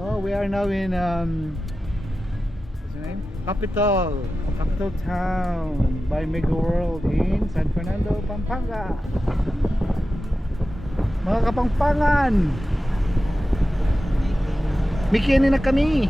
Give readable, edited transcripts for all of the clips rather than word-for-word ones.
Oh, we are now in what's the name? Capital Town by Mega World in San Fernando, Pampanga. Mga kapangpangan, Mikini na kami.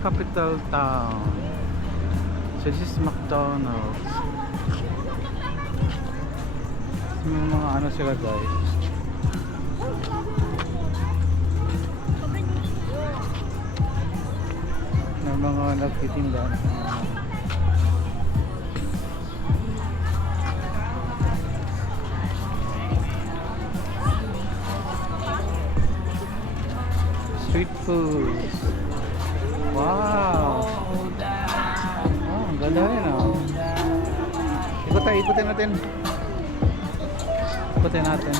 Capital Town. So this is McDonald's. May mga ano sila guys. May mga nagtitinda. Street foods. Wow! Oh, ang ganda rin oh. Ikutin natin. Ikutin natin.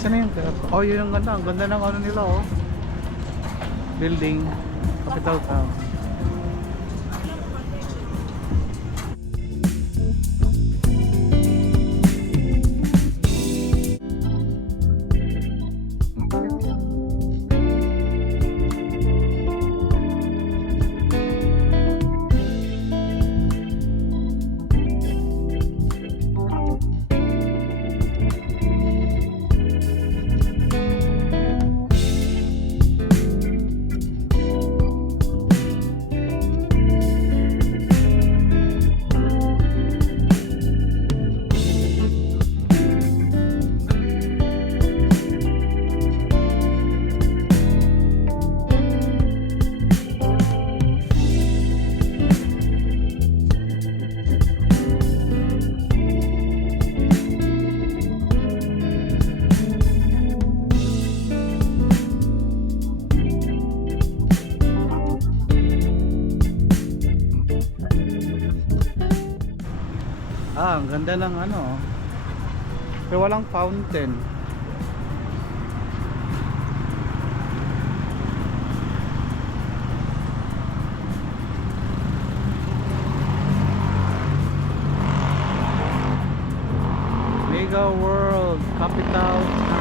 Saan na yun? Oh, yun ang ganda. Ang ganda ng ano nila, oh. Building. Capital Town. Ang ganda ng ano. Pero walang fountain. Mega World, capital town.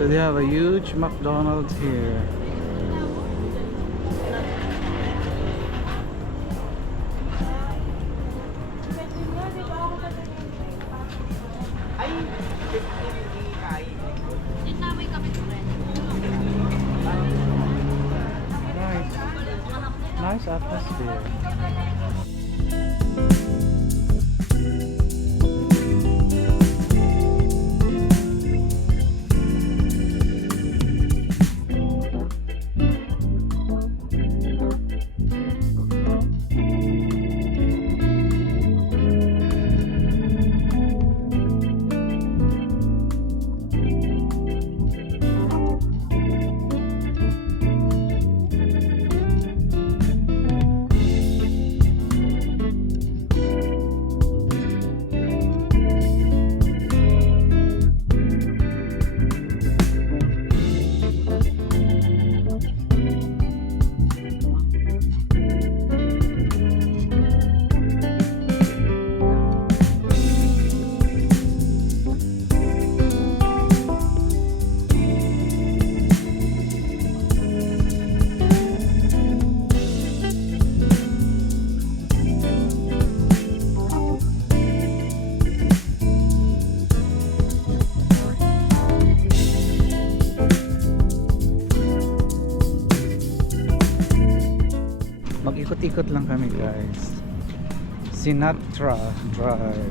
So they have a huge McDonald's here. Nice. Nice atmosphere. Mag-ikot-ikot lang kami guys. Sinatra Drive.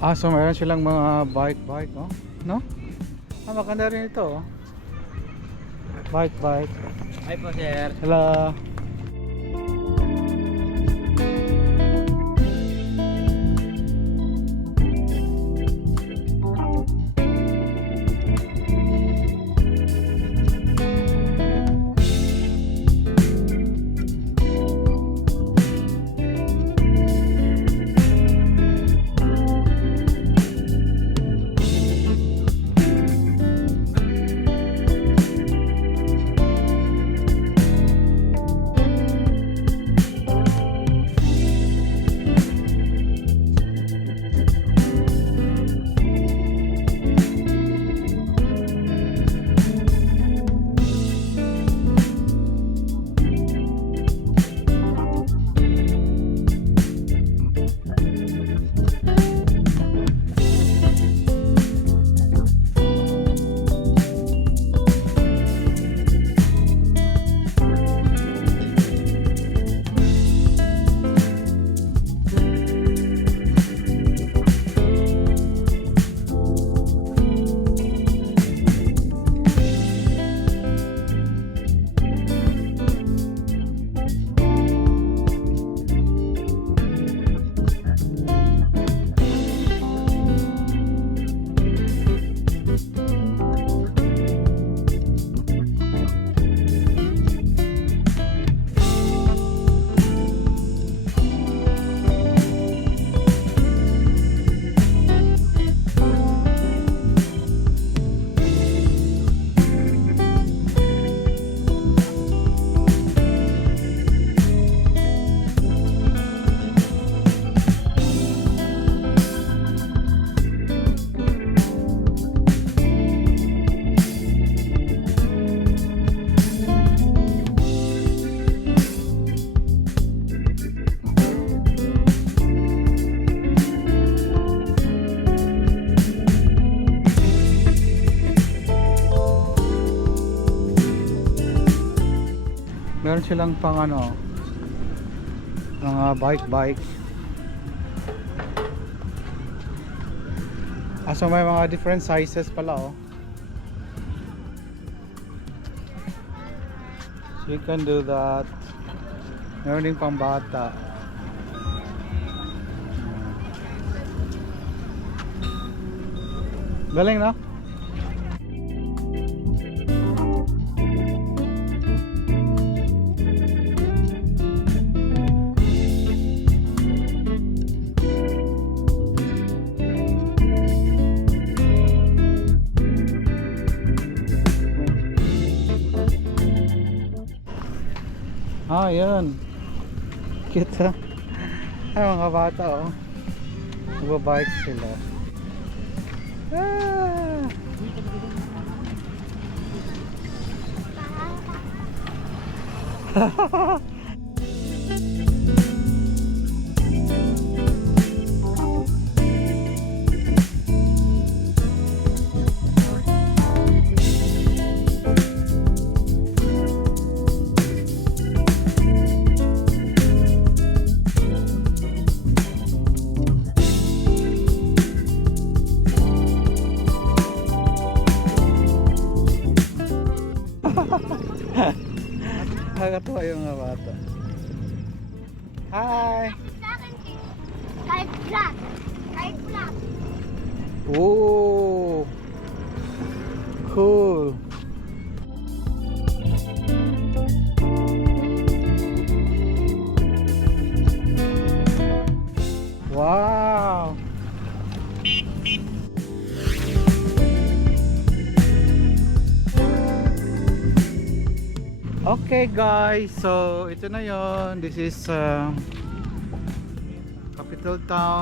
Ah, so meron silang mga bike, oh. No? Ah, maganda rin ito, oh. Bike. Hi po, sir. Hello. Meron silang pang ano, mga bike. So may mga different sizes pala oh. So you can do that. Meron din pang bata. Galing no? Yun. Cute ha. Ay, mga bata oh. Nagbabike sila. Ah! Nakakatuwa yung mga bata. Hi! Kahit black. Kahit black. Oh! Cool! Wow! Okay guys, so ito na yon. This is Capital Town.